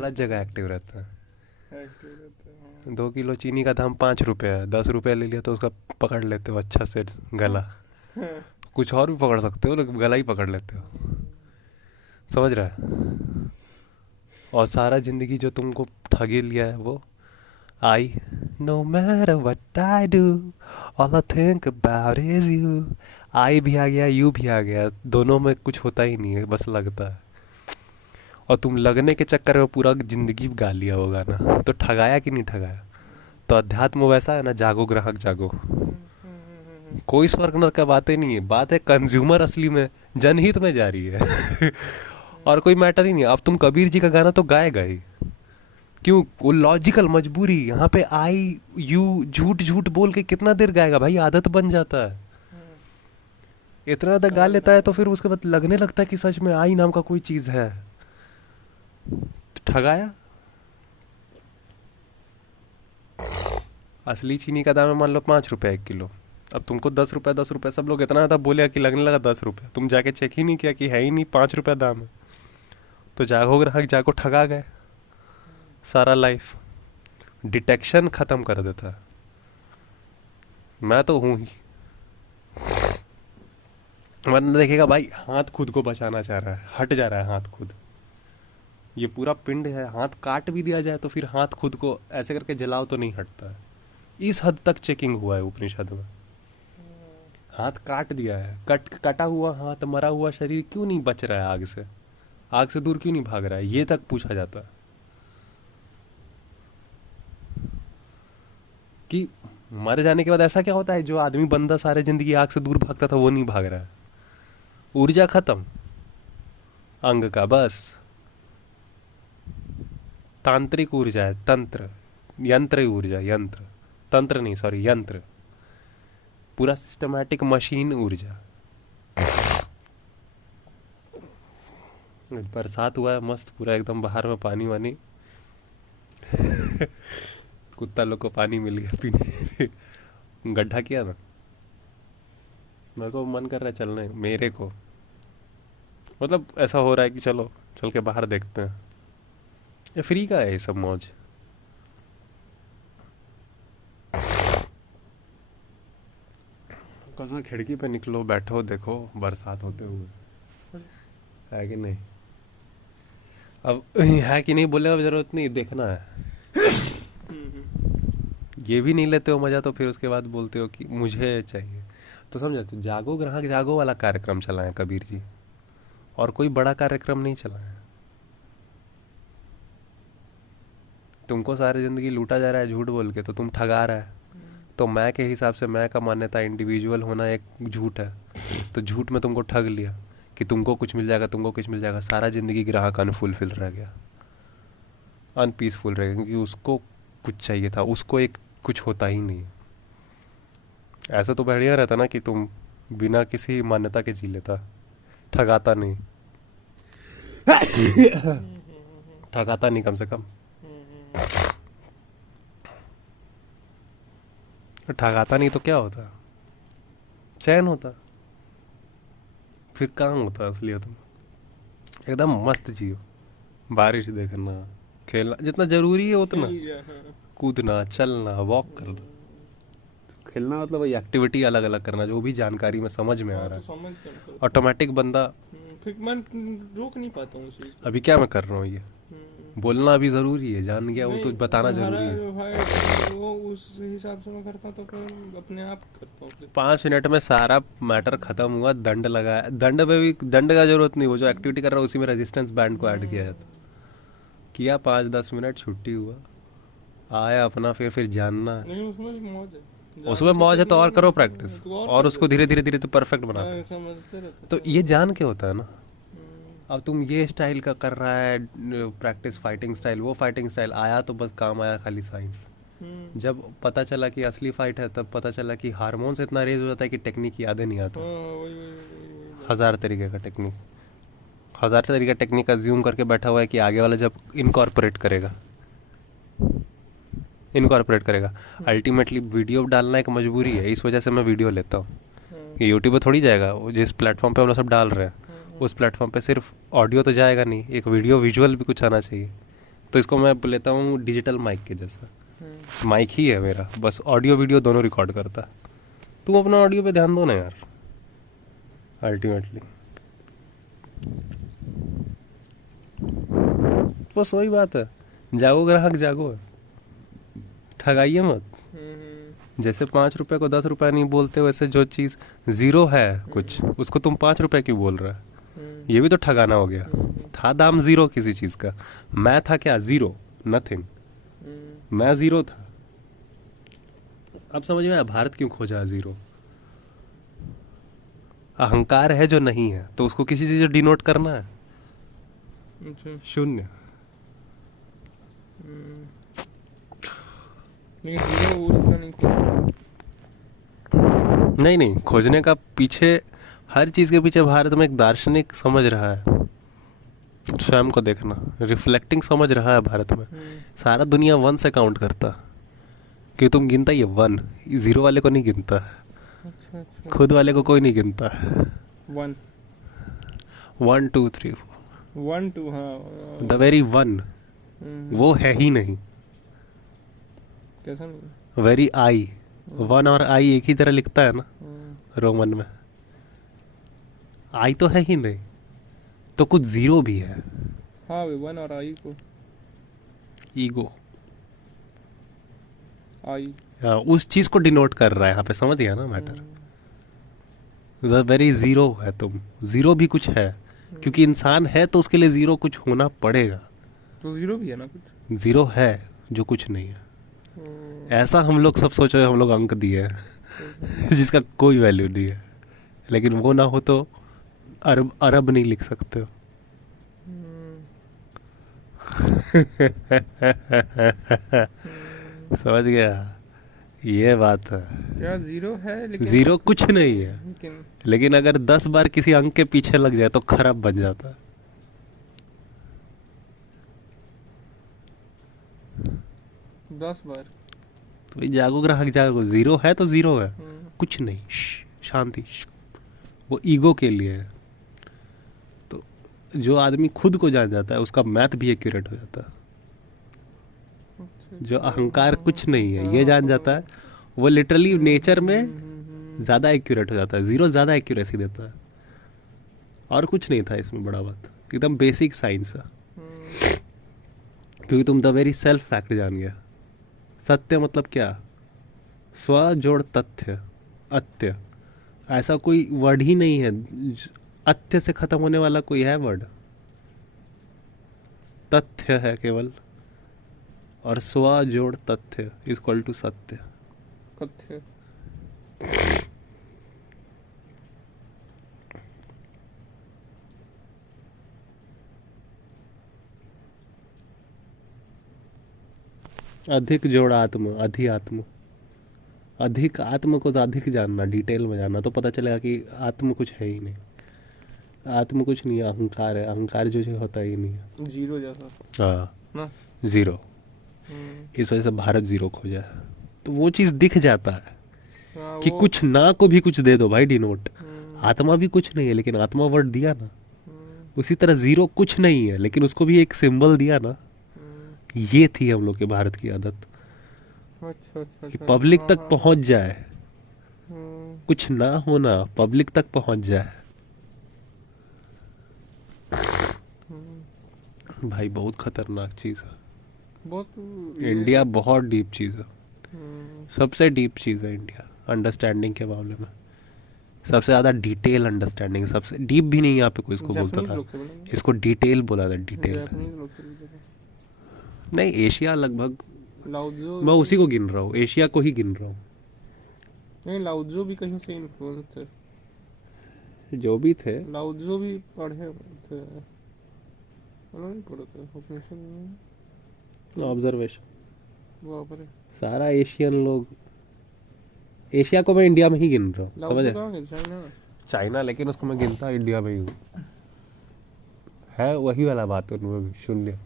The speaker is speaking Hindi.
गलत जगह एक्टिव रहता है। एक्टिव रहता है, हाँ। 2 किलो चीनी का दाम 5 रुपये है, 10 रुपये ले लिया तो उसका पकड़ लेते हो अच्छा से गला। हाँ, कुछ और भी पकड़ सकते हो लेकिन गला ही पकड़ लेते हो, समझ रहा है। और सारा जिंदगी जो तुमको ठगी लिया है वो आई, no matter what I do all I think about is you. आई भी आ गया, यू भी आ गया, दोनों में कुछ होता ही नहीं है, बस लगता है। और तुम लगने के चक्कर में पूरा जिंदगी गा लिया होगा ना, तो ठगाया कि नहीं ठगाया। तो अध्यात्म वैसा है ना, जागो ग्राहक जागो। कोई स्वर्ग नरक का बातें नहीं है, बात है कंज्यूमर असली में जनहित में जा रही है। और कोई मैटर ही नहीं। अब तुम कबीर जी का गाना तो गाएगा ही, क्यों, वो लॉजिकल मजबूरी। यहाँ पे आई यू झूठ झूठ बोल के कितना देर गाएगा भाई, आदत बन जाता है। इतना ज्यादा गा लेता है तो फिर उसके बाद लगने लगता है कि सच में आई नाम का कोई चीज है। तो ठगाया। असली चीनी का दाम है मान लो 5 रुपए 1 किलो। अब तुमको 10 रुपए 10 रुपए सब लोग इतना ज़्यादा बोले कि लगने लगा 10 रुपए, तुम जाके चेक ही नहीं किया कि है ही नहीं, 5 रुपए दाम है। तो जागो ग्राहक जागो, ठगा गए। सारा लाइफ डिटेक्शन खत्म कर देता है। मैं तो हूँ ही। वरना देखेगा भाई हाथ खुद को बचाना चाह रहा है, हट जा रहा है हाथ खुद। ये पूरा पिंड है, हाथ काट भी दिया जाए तो फिर हाथ खुद को ऐसे करके जलाओ तो नहीं हटता है। इस हद तक चेकिंग हुआ है उपनिषद में। हाथ काट दिया है, कटा हुआ हाथ, मरा हुआ शरीर क्यों नहीं बच रहा है आग से, आग से दूर क्यों नहीं भाग रहा है, ये तक पूछा जाता है। कि मर जाने के बाद ऐसा क्या होता है, जो आदमी बंदा सारे जिंदगी आग से दूर भागता था वो नहीं भाग रहा है। ऊर्जा खत्म अंग का, बस तांत्रिक ऊर्जा है, तंत्र यंत्र ऊर्जा, यंत्र तंत्र नहीं, सॉरी यंत्र, पूरा सिस्टमैटिक मशीन ऊर्जा। बरसात हुआ है मस्त पूरा एकदम, बाहर में पानी वानी। कुत्ता लोग को पानी मिल गया पीने। गड्ढा किया ना, मेरे को मन कर रहा है चलने, मेरे को मतलब ऐसा हो रहा है कि चलो चल के बाहर देखते हैं। ये फ्री का है ये सब मौज। कहाँ खिड़की पे निकलो, बैठो, देखो बरसात होते हुए, है कि नहीं। अब है कि नहीं बोले, अब जरूरत नहीं, देखना है। ये भी नहीं लेते हो मजा तो फिर उसके बाद बोलते हो कि मुझे चाहिए। तो समझा, तो जागो ग्राहक जागो वाला कार्यक्रम चलाएं कबीर जी, और कोई बड़ा कार्यक्रम नहीं चलाएं। तुमको सारी जिंदगी लूटा जा रहा है झूठ बोल के, तो तुम ठगा रहा है। तो मैं के हिसाब से, मैं का मान्यता इंडिविजुअल होना एक झूठ है। तो झूठ में तुमको ठग लिया कि तुमको कुछ मिल जाएगा, तुमको कुछ मिल जाएगा। सारा जिंदगी ग्राहक अनफुलफिल रह गया, अनपीसफुल रह गया, क्योंकि उसको कुछ चाहिए था, उसको एक कुछ होता ही नहीं। ऐसा तो बढ़िया रहता ना कि तुम बिना किसी मान्यता के जी लेता, ठगाता नहीं। ठगाता नहीं कम से कम, ठगाता नहीं तो क्या होता, चैन होता, फिर काम होता असलियत में। एकदम मस्त जियो, बारिश देखना, खेलना जितना जरूरी है उतना, खेल गया, हाँ। कूदना, चलना, वॉक करना। खेलना मतलब वही एक्टिविटी अलग अलग करना, जो भी जानकारी में समझ में आ हाँ, रहा तो है। समझ कर करता ऑटोमेटिक बंदा। हूँ। फिर मैं रोक नहीं पाता हूँ उस चीज को। अभी क्या मैं कर रहा हूँ, ये बोलना भी जरूरी है, जान गया वो नहीं, तो बताना तुम्हारा जरूरी है। जो है वो उस हिसाब से मैं करता तो फिर अपने आप करता हूँ फिर। 5 मिनट में सारा मैटर खत्म हुआ, दंड लगाया, दंड में भी दंड का जरूरत नहीं, वो जो एक्टिविटी कर रहा है उसी में रेजिस्टेंस बैंड को ऐड किया जाता। किया 5-10 मिनट, छुट्टी हुआ, आया अपना, फिर जानना है। नहीं, उसमें भी मौज है। उसमें जानते मौज तो है तो भी और करो नहीं, प्रैक्टिस, तो और और कर उसको लेते धीरे हैं। धीरे धीरे तो परफेक्ट बनाते हाँ, हैं। समझते रहते तो तो। ये जान के होता है ना। अब तुम ये स्टाइल का कर रहा है प्रैक्टिस, फाइटिंग स्टाइल, वो फाइटिंग स्टाइल, आया तो बस काम आया खाली साइंस। जब पता चला कि असली फाइट है, तब पता चला कि हार्मोन से इतना रेज हो जाता है कि टेक्निक याद ही नहीं आता। हाँ, वही बात। 1000 तरीके का टेक्निक, 1000 तरीके का टेक्निक अज्यूम करके बैठा हुआ है कि आगे वाला जब इनकॉर्पोरेट करेगा, इनकॉर्पोरेट करेगा। अल्टीमेटली वीडियो डालना एक मजबूरी है, इस वजह से मैं वीडियो लेता हूँ। ये यूट्यूब पे थोड़ी जाएगा, वो जिस प्लेटफॉर्म पे हम लोग सब डाल रहे हैं उस प्लेटफॉर्म पे सिर्फ ऑडियो तो जाएगा नहीं, एक वीडियो विजुअल भी कुछ आना चाहिए। तो इसको मैं लेता हूँ डिजिटल माइक के जैसा। माइक ही है मेरा, बस ऑडियो वीडियो दोनों रिकॉर्ड करता है। तुम अपना ऑडियो पे ध्यान दो ना यार। अल्टीमेटली बस वही बात है, जागो ग्राहक जागो, ठगाइए मत। जैसे 5 रुपए को 10 रुपए नहीं बोलते, वैसे जो चीज़ जीरो है कुछ, उसको तुम 5 रुपए क्यों बोल रहा है? ये भी तो ठगाना हो गया। था दाम जीरो किसी चीज़ का, मैं था क्या? Zero, nothing. मैं जीरो था। अब समझ में आया भारत क्यों खोजा जीरो। अहंकार है जो नहीं है, तो उसको किसी चीज़ से डिनोट करना है। अच्छा। शून्य। लेकिन जीरो उसका नहीं खोजा। नहीं नहीं, खोजने का पीछे, हर चीज़ के पीछे भारत में एक दार्शनिक समझ रहा है। स्वयं को देखना, रिफ्लेक्टिंग समझ रहा है भारत में। सारा दुनिया वन से काउंट करता, क्योंकि तुम गिनता ही है वन, जीरो वाले को नहीं गिनता। अच्छा अच्छा। खुद वाले को कोई नहीं गिनता। 1 1 2 3 4, 1 2 हाँ। द वेरी वन, वो है ही नहीं। कैसा नहीं? वेरी आई, वन और आई एक ही तरह लिखता है ना रोमन में। आई तो है ही नहीं, तो कुछ जीरो भी है। हाँ वे 1 और आई को ईगो, आई। उस चीज को डिनोट कर रहा है यहाँ पे, समझ गया ना मैटर। द वेरी जीरो है तुम, जीरो भी कुछ है, क्योंकि इंसान है तो उसके लिए जीरो कुछ होना पड़ेगा। तो जीरो भी है ना कुछ। जीरो है जो कुछ नहीं है। ऐसा हम लोग सब सोचो हम लोग अंक दिए हैं जिसका कोई वैल्यू नहीं है, लेकिन वो ना हो तो अरब अरब नहीं लिख सकते हो। समझ गया, ये बात है। क्या जीरो है लेकिन जीरो कुछ नहीं है, लेकिन लेकिन अगर 10 बार किसी अंक के पीछे लग जाए तो खराब बन जाता है। 10 बार। तो भाई जागो ग्राहक जागो, जीरो है तो जीरो है, कुछ नहीं। शांति, वो ईगो के लिए है। तो जो आदमी खुद को जान जाता है उसका मैथ भी एक्यूरेट हो जाता है। जो अहंकार कुछ नहीं है ये जान जाता है, वो लिटरली नेचर में ज़्यादा एक्यूरेट हो जाता है। जीरो ज़्यादा एक्यूरेसी देता है। और कुछ नहीं था इसमें बड़ा बात, एकदम बेसिक साइंस है। क्योंकि तुम द वेरी सेल्फ फैक्ट जान गया। सत्य मतलब क्या? स्व जोड़ तथ्य, अत्य, ऐसा कोई वर्ड ही नहीं है। अत्य से खत्म होने वाला कोई है वर्ड? तथ्य है केवल, और स्व जोड़ तथ्य इक्वल टू सत्य। कथ्य। अधिक जोड़ आत्म, अधि आत्म, अधिक आत्म को तो अधिक जानना, डिटेल में जानना, तो पता चलेगा कि आत्म कुछ है ही नहीं। आत्म कुछ नहीं है, अहंकार है। अहंकार जो है होता ही नहीं है। जीरो जैसा हाँ, ना। जीरो। इस वजह से भारत जीरो खोजा है। तो वो चीज़ दिख जाता है हाँ, कि कुछ ना को भी कुछ दे दो भाई, डिनोट। आत्मा भी कुछ नहीं है लेकिन आत्मा वर्ड दिया ना। उसी तरह जीरो कुछ नहीं है लेकिन उसको भी एक सिंबल दिया ना। ये थी हम लोग के भारत की आदत अच्छा अच्छा कि अच्छा। पब्लिक हाँ, तक हाँ, पहुंच जाए, हाँ। कुछ ना होना, पब्लिक तक पहुंच जाए। भाई बहुत खतरनाक चीज़ है बहुत इंडिया, बहुत डीप चीज़ है। सबसे डीप चीज़ है इंडिया अंडरस्टैंडिंग के मामले में। सबसे ज़्यादा डिटेल अंडरस्टैंडिंग, सबसे डीप भी नहीं यहाँ पे कोई इसको बोलता जापानीज था, लोग से बोलेंगे। इसको डिटेल बोला था, डिटेल। जापानीज लोग से बोलेंगे। नहीं, एशिया लगभग, लाओत्ज़ो मैं उसी को गिन रहा हूँ, एशिया को ही गिन रहा हूँ। नहीं, लाओत्ज़ो भी कहीं से इन्फ्लुएंस थे। जो भी थे, लाओत्ज़ो भी पढ़े थे। नहीं पढ़े थे उपनिषद में। ऑब्जर्वेशन, वो पर सारा एशियन लोग, एशिया को मैं इंडिया में ही गिन रहा हूँ, समझ लाओत्ज़ो है? कहाँ गए? चाइना। चाइना, लेकिन उसको मैं गिनता इंडिया में ही हूँ। है वही वाला बात, उनमें शून्य।